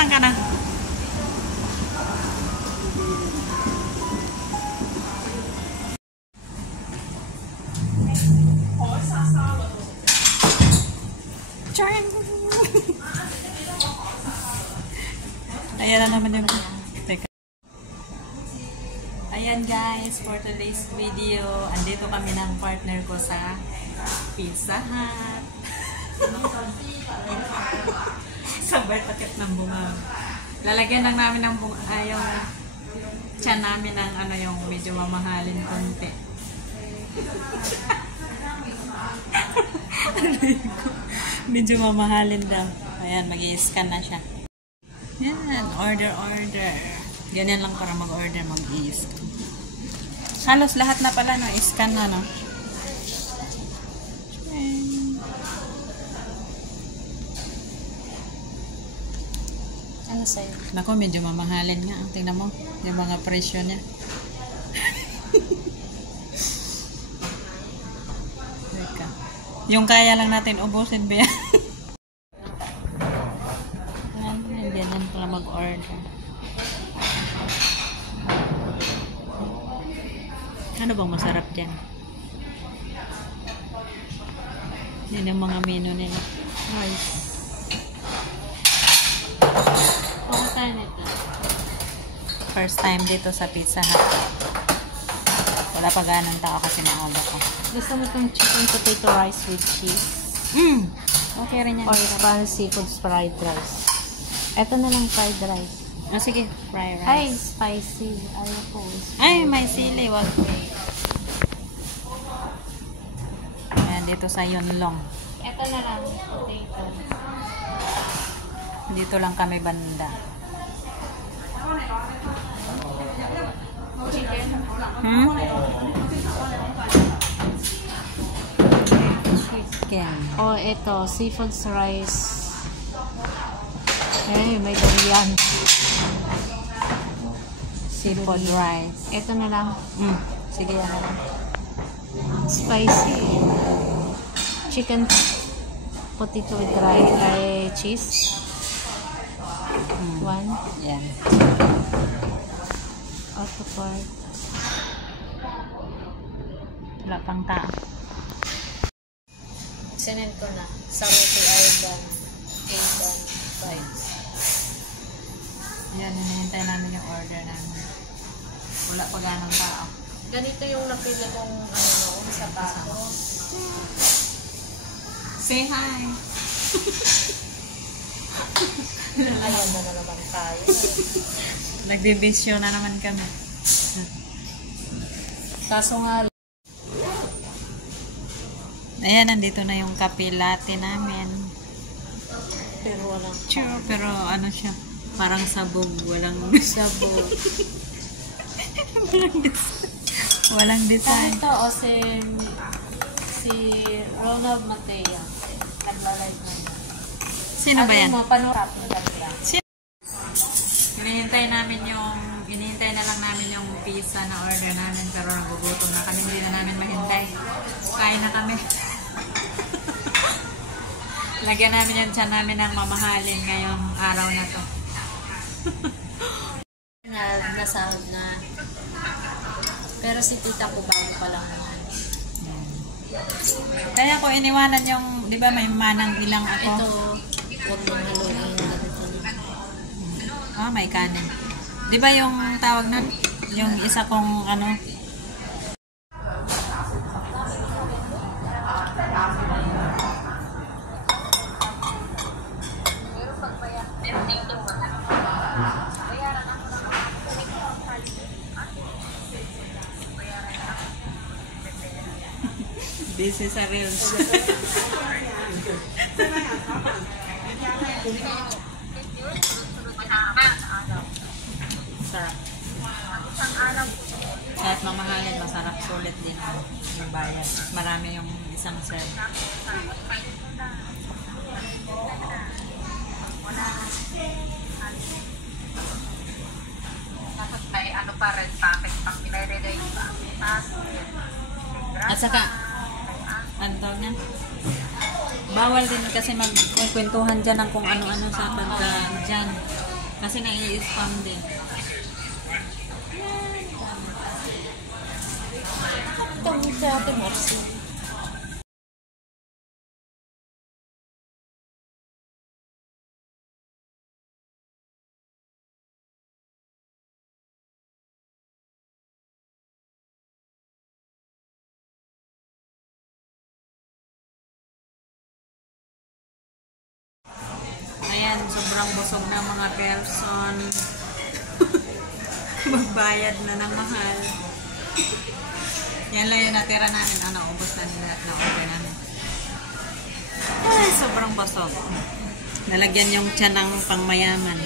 Nasaan ka na? Ayan na naman yung... Teka. Ayan guys, for today's video, andito kami ng partner ko sa Pizza Hut. Sabay paket ng bunga. Lalagyan lang namin ng bunga, yung tiyan namin ng ano, yung medyo mamahalin konti. Medyo mamahalin daw. Ayan, mag-i-scan na siya. Yan, order. Ganyan lang para mag-order, mag-i-scan. Halos lahat na pala, no? I-scan na, no? Ano sa'yo? Naku, medyo mamahalin nga. Tingnan mo, yung mga presyo niya. Yung kaya lang natin ubusin ba yan? Ganyan pala mag-order. Ano bang masarap dyan? Yan yung mga menu nila. Nice. Pagkain ito. First time dito sa Pizza Hut. Wala pa ganang tao kasi maaga ko. Gusto mo itong chicken potato rice with cheese? Okay rin yan. Or Spanish seafood fried rice? Ito na lang fried rice. Oh, sige, fried rice. Ay, spicy. Ayaw ko. Ay, may sili. Wag. Ayan, dito sa Yunlong. Ito na lang, potato. Dito lang kami banda. Chicken? Chicken. Oh, ito, seafood rice. Ay, may durian. Seafood rice. Ito na lang. Sige, yan na lang. Spicy. Chicken potato with rice, cheese. One. Yan. Auto part. Wala pang tao. Sinend ko na. Sa Rote Island. 8 Ayan, hinihintay namin yung order namin. Wala pa ganang tao. Ganito yung napili kong sapatos. Say hi! Ayaw mo na naman tayo. Nagbibisyo na naman kami. Kaso nga, Ayan, nandito na yung kape latte namin. pero walang Sure, pero ano siya? Parang sabog, walang sabog. walang design. Ito, o si Ronald Matea. Nagla-live na yun. Sino ba yan? Ano mo, panurap mo talaga. Hinihintay na lang namin yung pizza na order namin, pero nagugutom na kami, hindi na namin mahintay. Kain na kami. Lagyan namin yung tiyan namin ng mamahalin ngayong araw na to. Nasahod na. Pero si tita ko bago pa lang naman. Kaya ko iniwanan yung, di ba may manang ilang ako? Ito, huwag mong haluin. Ah, may kanin. Di ba yung tawag nun? Yung isa kong ano? This is a real sarap. Kahit mamahalin, masarap, sulit din yung bayad. Marami yung isang serve. May ano pa rin, packet pang pinarelay pa. At saka, ano tawag niyan? Bawal din kasi magkwentuhan dyan ng kung ano-ano sa pagka dyan. Kasi nai-spam din. Tawag sa Ate Marcy. Ayan, sobrang busog na mga person. Magbayad na ng mahal. Yan lang yung natira namin. Ubos na nila at na-order namin. Ay, sobrang busog. Nalagyan yung tiyan ng pangmayaman.